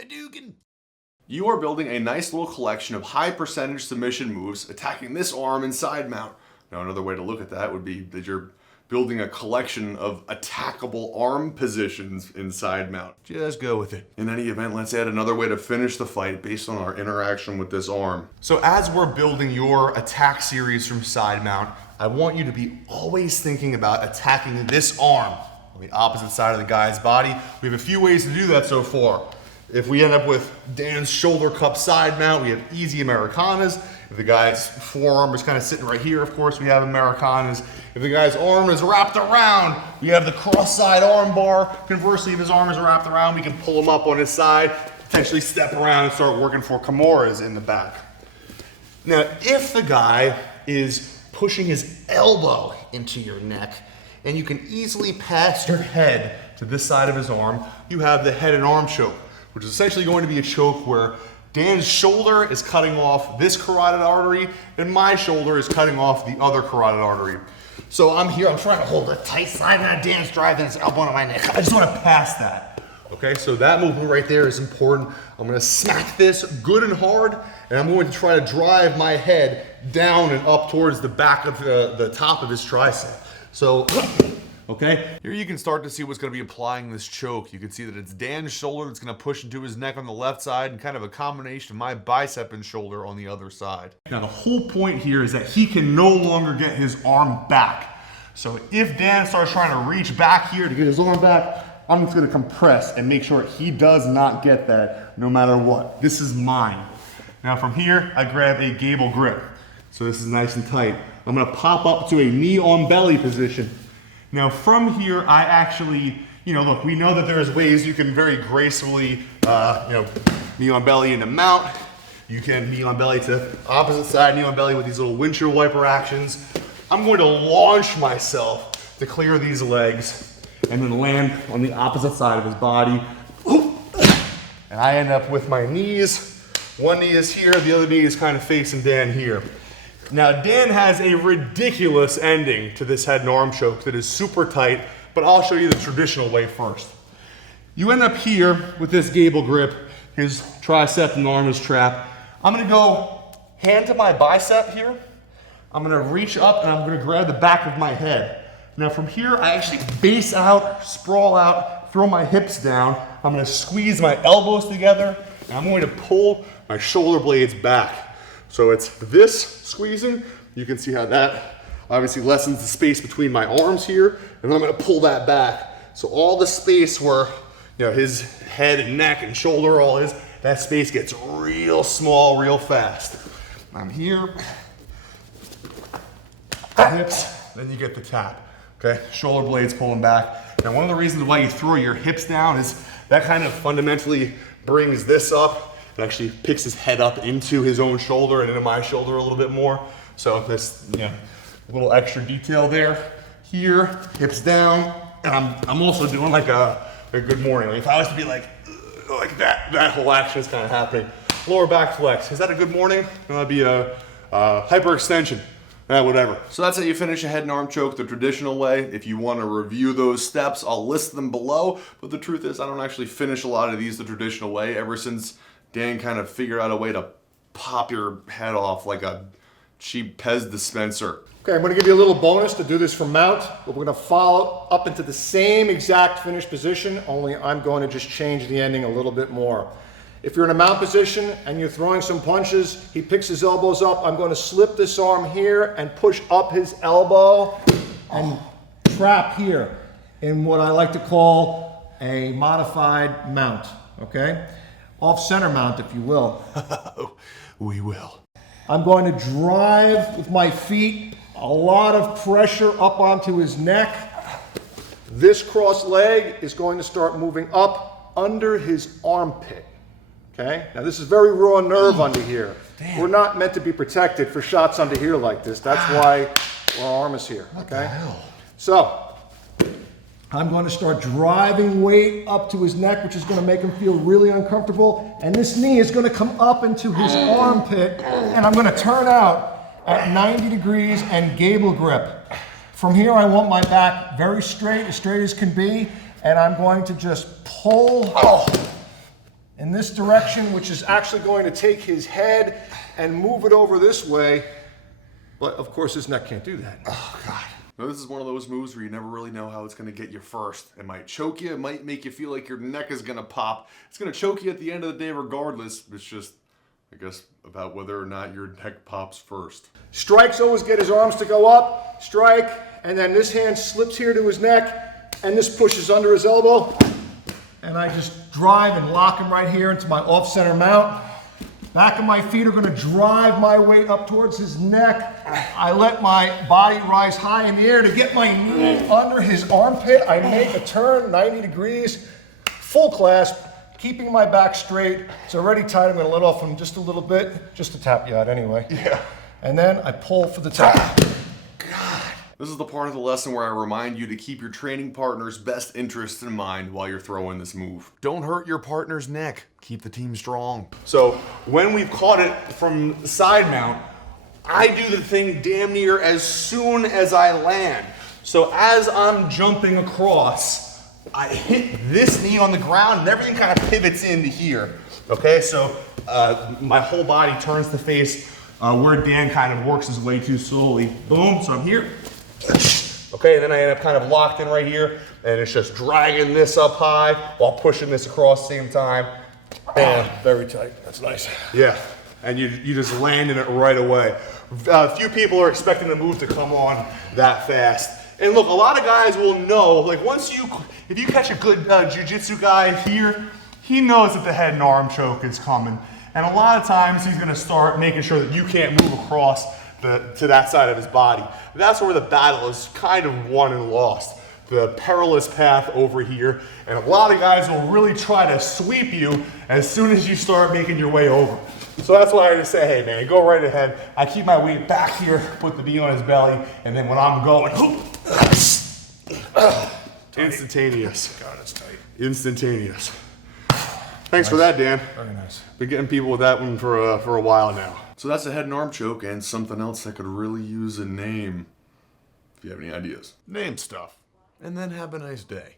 Hadouken! You are building a nice little collection of high percentage submission moves attacking this arm and side mount. Now another way to look at that would be that you're building a collection of attackable arm positions in side mount. Just go with it. In any event, let's add another way to finish the fight based on our interaction with this arm. So as we're building your attack series from side mount, I want you to be always thinking about attacking this arm on the opposite side of the guy's body. We have a few ways to do that so far. If we end up with Dan's shoulder cup side mount, we have easy Americanas. If the guy's forearm is kind of sitting right here, of course, we have Americanas. If the guy's arm is wrapped around, we have the cross-side arm bar. Conversely, if his arm is wrapped around, we can pull him up on his side, potentially step around and start working for Kimuras in the back. Now, if the guy is pushing his elbow into your neck, and you can easily pass your head to this side of his arm, you have the head and arm choke, which is essentially going to be a choke where Dan's shoulder is cutting off this carotid artery and my shoulder is cutting off the other carotid artery. So I'm here, I'm trying to hold a tight side and Dan's driving his elbow into my neck. I just want to pass that. Okay, so that movement right there is important. I'm going to smack this good and hard, and I'm going to try to drive my head down and up towards the back of the top of his tricep. So, okay, here you can start to see what's going to be applying this choke. You can see that it's Dan's shoulder that's going to push into his neck on the left side and kind of a combination of my bicep and shoulder on the other side. Now the whole point here is that he can no longer get his arm back. So if Dan starts trying to reach back here to get his arm back, I'm just going to compress and make sure he does not get that no matter what. This is mine. Now from here, I grab a gable grip. So this is nice and tight. I'm going to pop up to a knee on belly position. Now from here, I actually, look, we know that there's ways you can very gracefully, knee on belly into mount. You can knee on belly to opposite side, knee on belly with these little windshield wiper actions. I'm going to launch myself to clear these legs and then land on the opposite side of his body. And I end up with my knees. One knee is here, the other knee is kind of facing Dan here. Now Dan has a ridiculous ending to this head and arm choke that is super tight, but I'll show you the traditional way first. You end up here with this gable grip, his tricep and arm is trapped. I'm gonna go hand to my bicep here. I'm gonna reach up and I'm gonna grab the back of my head. Now from here, I actually base out, sprawl out, throw my hips down. I'm gonna squeeze my elbows together and I'm going to pull my shoulder blades back. So it's this squeezing. You can see how that obviously lessens the space between my arms here, and then I'm gonna pull that back. So all the space where his head and neck and shoulder all is, that space gets real small real fast. I'm here, hips, then you get the tap. Okay, shoulder blades pulling back. Now one of the reasons why you throw your hips down is that kind of fundamentally brings this up. It actually picks his head up into his own shoulder and into my shoulder a little bit more. So this, little extra detail there. Here, hips down, and I'm also doing like a good morning. Like if I was to be like that whole action is kind of happening. Lower back flex. Is that a good morning? That'd be a hyperextension. Whatever. So that's how you finish a head and arm choke the traditional way. If you want to review those steps, I'll list them below. But the truth is, I don't actually finish a lot of these the traditional way ever since Dan kind of figured out a way to pop your head off like a cheap Pez dispenser. Okay, I'm gonna give you a little bonus to do this from mount, but we're gonna follow up into the same exact finished position, only I'm going to just change the ending a little bit more. If you're in a mount position and you're throwing some punches, he picks his elbows up, I'm gonna slip this arm here and push up his elbow and trap here in what I like to call a modified mount, okay? Off-center mount, if you will. We will. I'm going to drive with my feet, a lot of pressure up onto his neck. This cross leg is going to start moving up under his armpit. Okay? Now this is very raw nerve under here. Damn. We're not meant to be protected for shots under here like this. That's why our arm is here. What the hell? So, I'm going to start driving weight up to his neck, which is going to make him feel really uncomfortable. And this knee is going to come up into his armpit, and I'm going to turn out at 90 degrees and gable grip. From here, I want my back very straight as can be, and I'm going to just pull in this direction, which is actually going to take his head and move it over this way. But of course his neck can't do that. Oh God. Now, this is one of those moves where you never really know how it's going to get you first. It might choke you, it might make you feel like your neck is going to pop. It's going to choke you at the end of the day regardless. It's just, I guess, about whether or not your neck pops first. Strikes always get his arms to go up, strike, and then this hand slips here to his neck, and this pushes under his elbow. And I just drive and lock him right here into my off-center mount. Back of my feet are going to drive my weight up towards his neck. I let my body rise high in the air to get my knee under his armpit. I make a turn 90 degrees, full clasp, keeping my back straight. It's already tight. I'm going to let off him just a little bit, just to tap you out anyway. Yeah. And then I pull for the tap. This is the part of the lesson where I remind you to keep your training partner's best interests in mind while you're throwing this move. Don't hurt your partner's neck. Keep the team strong. So when we've caught it from side mount, I do the thing damn near as soon as I land. So as I'm jumping across, I hit this knee on the ground and everything kind of pivots into here. Okay, so my whole body turns to face where Dan kind of works his way too slowly. Boom, so I'm here. Okay, and then I end up kind of locked in right here, and it's just dragging this up high while pushing this across the same time. And Very tight. That's nice. yeah, and you just land in it right away. Few people are expecting the move to come on that fast. And look, a lot of guys will know, like if you catch a good jiu-jitsu guy here, he knows that the head and arm choke is coming. And a lot of times he's gonna start making sure that you can't move across to that side of his body. That's where the battle is kind of won and lost. The perilous path over here. And a lot of guys will really try to sweep you as soon as you start making your way over. So that's why I just say, hey man, go right ahead. I keep my weight back here, put the knee on his belly, and then when I'm going, instantaneous. God, it's tight. Instantaneous. Thanks for that, Dan. Very nice. Been getting people with that one for a while now. So that's a head and arm choke and something else that could really use a name. If you have any ideas, name stuff. And then have a nice day.